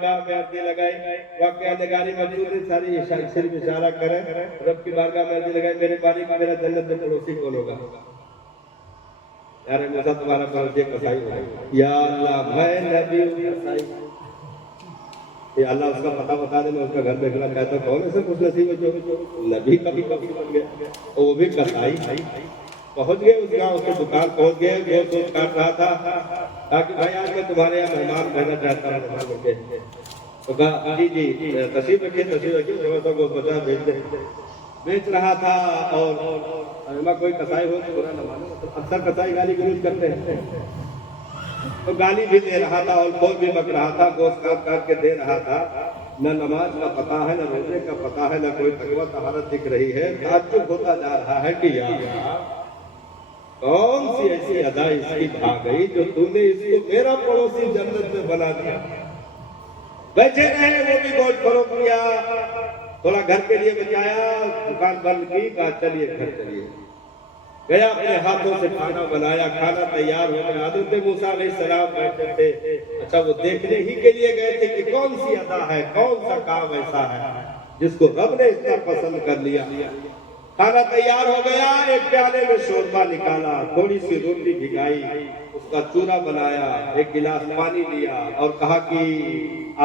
بارگاہ میں عرضی لگائی. واقعہ نگاری موجود ہے, ساری صرف اشارہ کریں. رب کی بارگاہ میں عرضی لگائی, میرے مالک میرا جنت میں پڑوسی کون ہوگا؟ یار موسیٰ تمہارا پڑوسی قصائی ہوگا. یا اللہ میں نبی ہوں قصائی. یہ اللہ اس کا پتہ بتا دے, میں اس کا گھر بیٹھنا کہتا ہوں کون ایسا خوش نصیب ہے جو نبی کا بھی کبھی بن گیا, اور وہ بھی قصائی. پہنچ گئے اس گاؤں, اس کی دکان پہنچ گئے. وہ سوچ کاٹ رہا تھا کہ بھائی آج میں تمہارے یہاں مہمان رہنا چاہتا ہوں. تو کہا جی جی تشریف رکھیے تشریف رکھیے, تھوڑا سا گوشت بچا بیچ دیں. بیچ رہا تھا اور کوئی قصائی ہو تو برا نہ مانو, اکثر قصائی گالی گلوچ کرتے ہیں. تو گالی بھی دے رہا تھا اور بول بھی بک رہا تھا, گوشت کاٹ کاٹ کے دے رہا تھا. نہ نماز کا پتہ ہے, نہ روزے کا پتہ ہے, نہ کوئی تقویٰ طہارت دکھ رہی ہے. تعجب ہوتا جا رہا ہے کہ یار کون سی ایسی ادا اس کی بھاگ گئی جو تم نے اس کو میرا پڑوسی جنت میں بنا دیا. بیٹھے رہے, وہ بھی گوشت فروخت کیا, تھوڑا گھر کے لیے بچایا, دکان بند کی, کہا چلیے گھر چلیے. گیا اپنے ہاتھوں سے کھانا بنایا, کھانا تیار ہو گیا. حضرت موسیٰ علیہ السلام بیٹھے تھے. اچھا وہ دیکھنے ہی کے لیے گئے تھے کہ کون سی ادا ہے, کون سا کام ایسا ہے جس کو رب نے اتنا پسند کر لیا. کھانا تیار ہو گیا, ایک پیالے میں شوربہ نکالا, تھوڑی سی روٹی بھگائی, اس کا چورا بنایا, ایک گلاس پانی لیا اور کہا کہ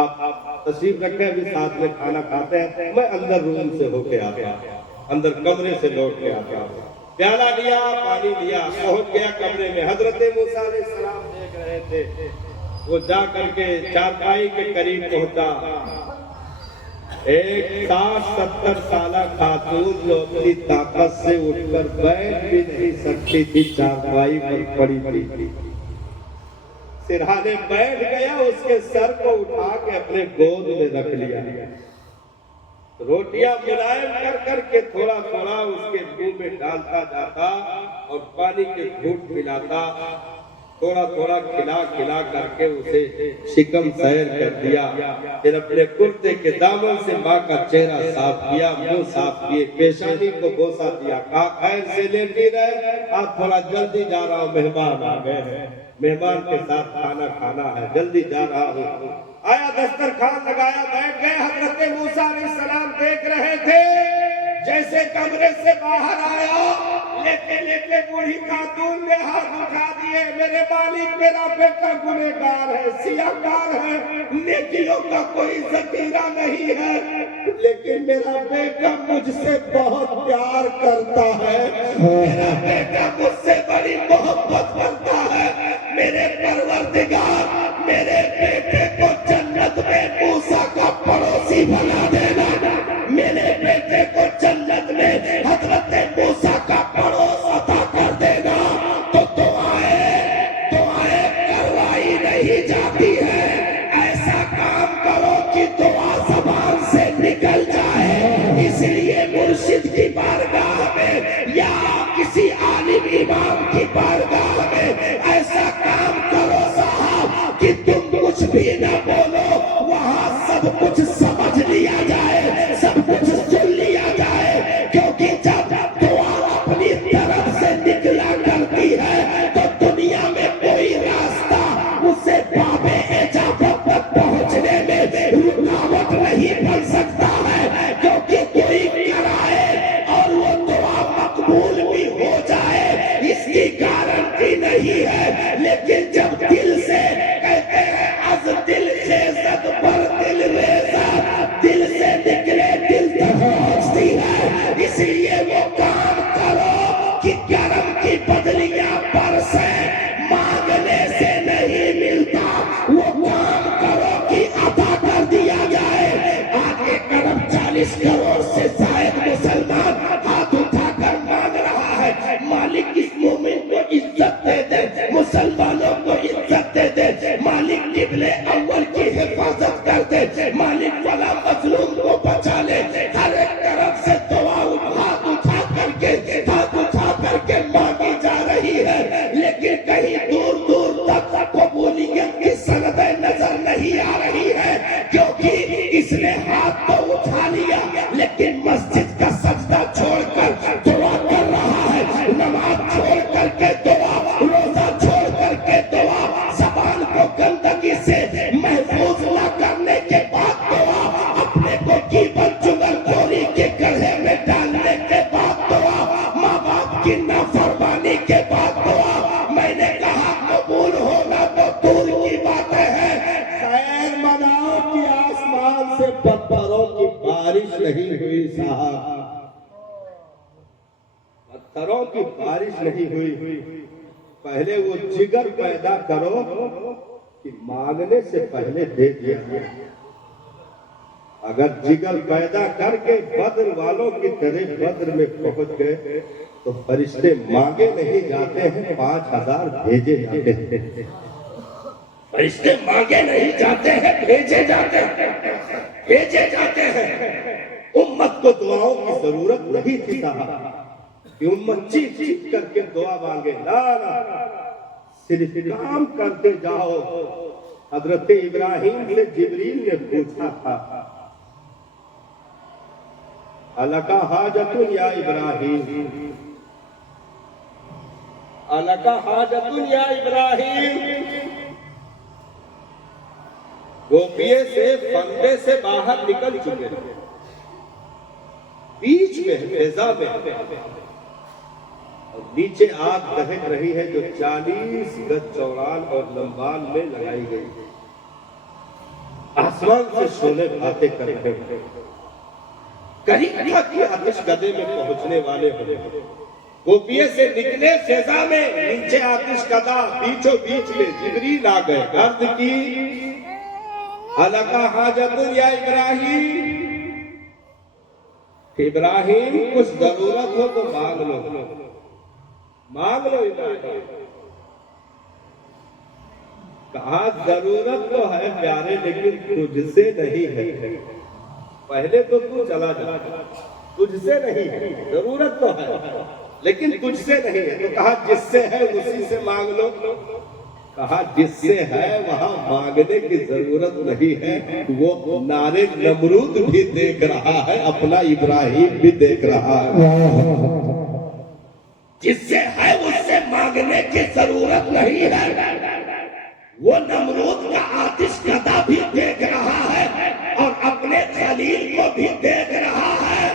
آپ تشریف رکھیں, ابھی ساتھ میں کھانا کھاتے ہیں, میں اندر روم سے ہو کے آتا ہوں, اندر کمرے سے لوٹ کے آتا ہوں. پیالہ لیا, پانی لیا, پہنچ گیا کمرے میں. حضرت موسیٰ علیہ السلام دیکھ رہے تھے. وہ جا کر کے چارپائی کے قریب پہنچا. ایک 60-70 سالہ خاتون جو اپنی طاقت سے اٹھ کر بیٹھ بھی نہیں سکتی تھی, چارپائی پر پڑی تھی. سرہانے بیٹھ گیا, اس کے سر کو اٹھا کے اپنے گود میں رکھ لیا. روٹیاں ملائم کر کر کے تھوڑا تھوڑا اس کے منہ میں ڈالتا جاتا اور پانی کے گھونٹ پلاتا. تھوڑا تھوڑا کھلا کھلا کر کے اسے شکم سیر کر دیا. پھر اپنے کرتے کے دامن سے ماں کا چہرہ صاف کیا, منہ صاف کیے, پیشانی کو بوسہ دیا. کہا خیر سے لیٹی رہے, آپ تھوڑا جلدی جا رہا ہوں, مہمان آ گئے ہیں, مہمان کے ساتھ کھانا کھانا ہے, جلدی جا رہا ہوں. آیا دسترخوان لگایا, بیٹھ گئے. حضرت موسیٰ علیہ السلام دیکھ رہے تھے جیسے کمرے سے باہر آیا, لیتے لیتے بوڑھی خاتون نے ہاتھ اٹھا دیے. میرے مالک میرا بیٹا گنہگار ہے, سیاہکار ہے, نیکیوں کا کوئی ذخیرہ نہیں ہے, لیکن میرا بیٹا مجھ سے بہت پیار کرتا ہے, میرا بیٹا مجھ سے بڑی محبت کرتا ہے. میرے پروردگار میرے بیٹے کو جنت میں موسیٰ کا پڑوسی بنا دینا, میرے بیٹے کو جنت میں حضرت موسیٰ کا پڑوس عطا کر دینا. تو دعائیں کروائی نہیں جاتی ہے, ایسا کام کرو کہ دعا زبان سے نکل جائے. اس لیے مرشد کی بارگاہ میں یا کسی عالم امام کی بارگاہ میں ایسا کام کرو صاحب کہ تم کچھ بھی نہ بولو, وہاں سب کچھ سمجھ لیا جائے, سب کچھ سن لیا جائے. کیونکہ جب دعا اپنی طرف سے نکلا کرتی ہے تو دنیا میں کوئی راستہ اسے باب اجابت تک پہنچنے میں رکاوٹ نہیں بن سکتا ہے. کیونکہ کوئی کرائے اور وہ دعا مقبول بھی ہو جائے, اس کی گارنٹی نہیں ہے. لیکن جب دل سے کہتے ہیں از دل خیزت پر دل ریزہ, دل سے نکلے دل تک پہنچتی ہے. اس لیے وہ کام کرو کہ کرم کی بدلیاں برسے, مانگنے سے نہیں ملتا. وہ کام کرو کہ عطا کر دیا جائے. آگے کرم 40 کروڑ سے زائد مسلمان ہاتھ اٹھا کر مانگ رہا ہے, مالک اس مومن کو عزت دے دے, مسلمانوں کو عزت دے دے, مالک قبلے اول کی حفاظت کر دے, مالک والا مظلوم کو بچا لے. ہر ایک طرف سے دعا ہاتھ اٹھا کر کے مانگی جا رہی ہے, لیکن کہیں دور دور تک قبولیت کی سندیں نظر نہیں آ رہی ہے. کیونکہ اس نے ہاتھ تو اٹھا لیا لیکن مسجد کا سجدہ چھوڑ کر دعا کر رہا ہے, نماز چھوڑ کر کے دعا, روزہ چھوڑ کر کے دعا, زبان کو گندگی سے محفوظ نہ کرنے نہیں ہوئی صاحب، پتھروں کی بارش نہیں ہوئی، پہلے وہ جگر پیدا کرو کہ مانگنے سے پہلے دے دیا جائے۔ اگر جگر پیدا کر کے بدر والوں کی طرح بدر میں پہنچ گئے تو فرشتے مانگے نہیں جاتے ہیں، 5000 بھیجے جاتے ہیں۔ فرشتے مانگے نہیں جاتے ہیں، بھیجے جاتے ہیں، بھیجے جاتے ہیں۔ امت کو دعاؤں کی ضرورت نہیں تھی صاحب کہ امت چیخ چیخ کر کے دعا مانگے، لا لا، صرف کام کرتے جاؤ۔ حضرت ابراہیم سے جبریل نے پوچھا تھا، الکا حاجت یا ابراہیم، الکا حاجت یا ابراہیم۔ گوپیے سے فندے سے باہر نکل چکے، بیچ میں فضا میں اور نیچے آگ دہک رہی ہے جو 40 گز چوڑان اور لمبان میں لگائی گئی، آسمان سے شعلے باتیں کر رہے ہیں، قریب تھا کہ آتش گدے میں پہنچنے والے ہوئے۔ گوپیے سے نکلے فضا میں، نیچے آتش گدا، بیچوں بیچ میں جبریل آ گئے، عرض کی الکا حاجت یا ابراہیم، ابراہیم کچھ ضرورت ہو تو مانگ لو، مانگ لو ابراہیم۔ کہا ضرورت تو ہے پیارے لیکن تجھ سے نہیں ہے، پہلے تو تو چلا جا، تجھ سے نہیں ہے، ضرورت تو ہے لیکن تجھ سے نہیں ہے۔ تو کہا جس سے ہے اسی سے مانگ لو۔ کہا جس سے ہے وہاں مانگنے کی ضرورت نہیں ہے، وہ نارے نمرود بھی دیکھ رہا ہے، اپنا ابراہیم بھی دیکھ رہا ہے۔ جس سے ہے اس سے مانگنے کی ضرورت نہیں ہے، وہ نمرود کا آتش گدا بھی دیکھ رہا ہے اور اپنے خلیل کو بھی دیکھ رہا ہے،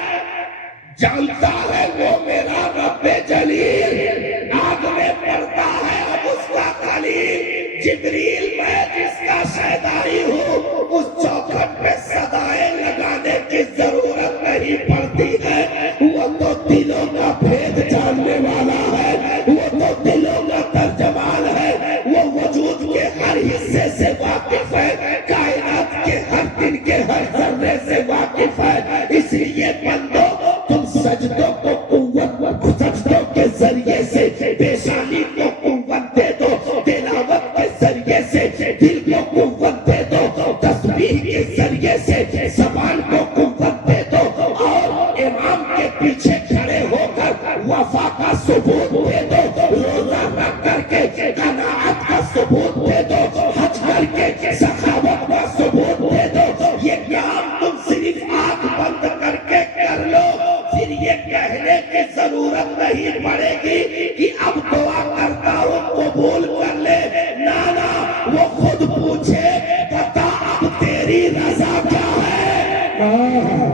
جانتا ہے وہ میرا رب جلیل آگ میں پڑتا ہے اب اس کا خلیل، جبریل میں جس کا شیدائی ہوں، اس چوکھٹ پہ صدائیں لگانے کی ضرورت نہیں پڑتی ہے، وہ تو دلوں کا بھید جاننے والا ہے، وہ تو دلوں کا ترجمان ہے، وہ وجود کے ہر حصے سے واقف ہے، کائنات کے ہر دن کے ہر ذرے سے واقف ہے۔ اس لیے بندو تم سجدوں کو قوت، سجدوں کے ذریعے سے پیشانی کو قوت دے دو، تلاوت کے ذریعے سے دل کو قوت دے دو، تسبیح کے ذریعے سے زبان کو قوت دے دو، اور امام کے پیچھے کھڑے ہو کر وفا کا ثبوت دے دو، روزہ رکھ کر کے قناعت کا ثبوت دے دو، حج کر کے سخاوت کا ثبوت دے دو۔ یہ کام تم صرف آنکھ بند کر کے کر لو، پھر یہ کہنے کی ضرورت نہیں پڑے گی کہ اب دعا کرتا ہوں قبول کر لے، نانا وہ خود پوچھے بتا اب تیری رضا کیا ہے۔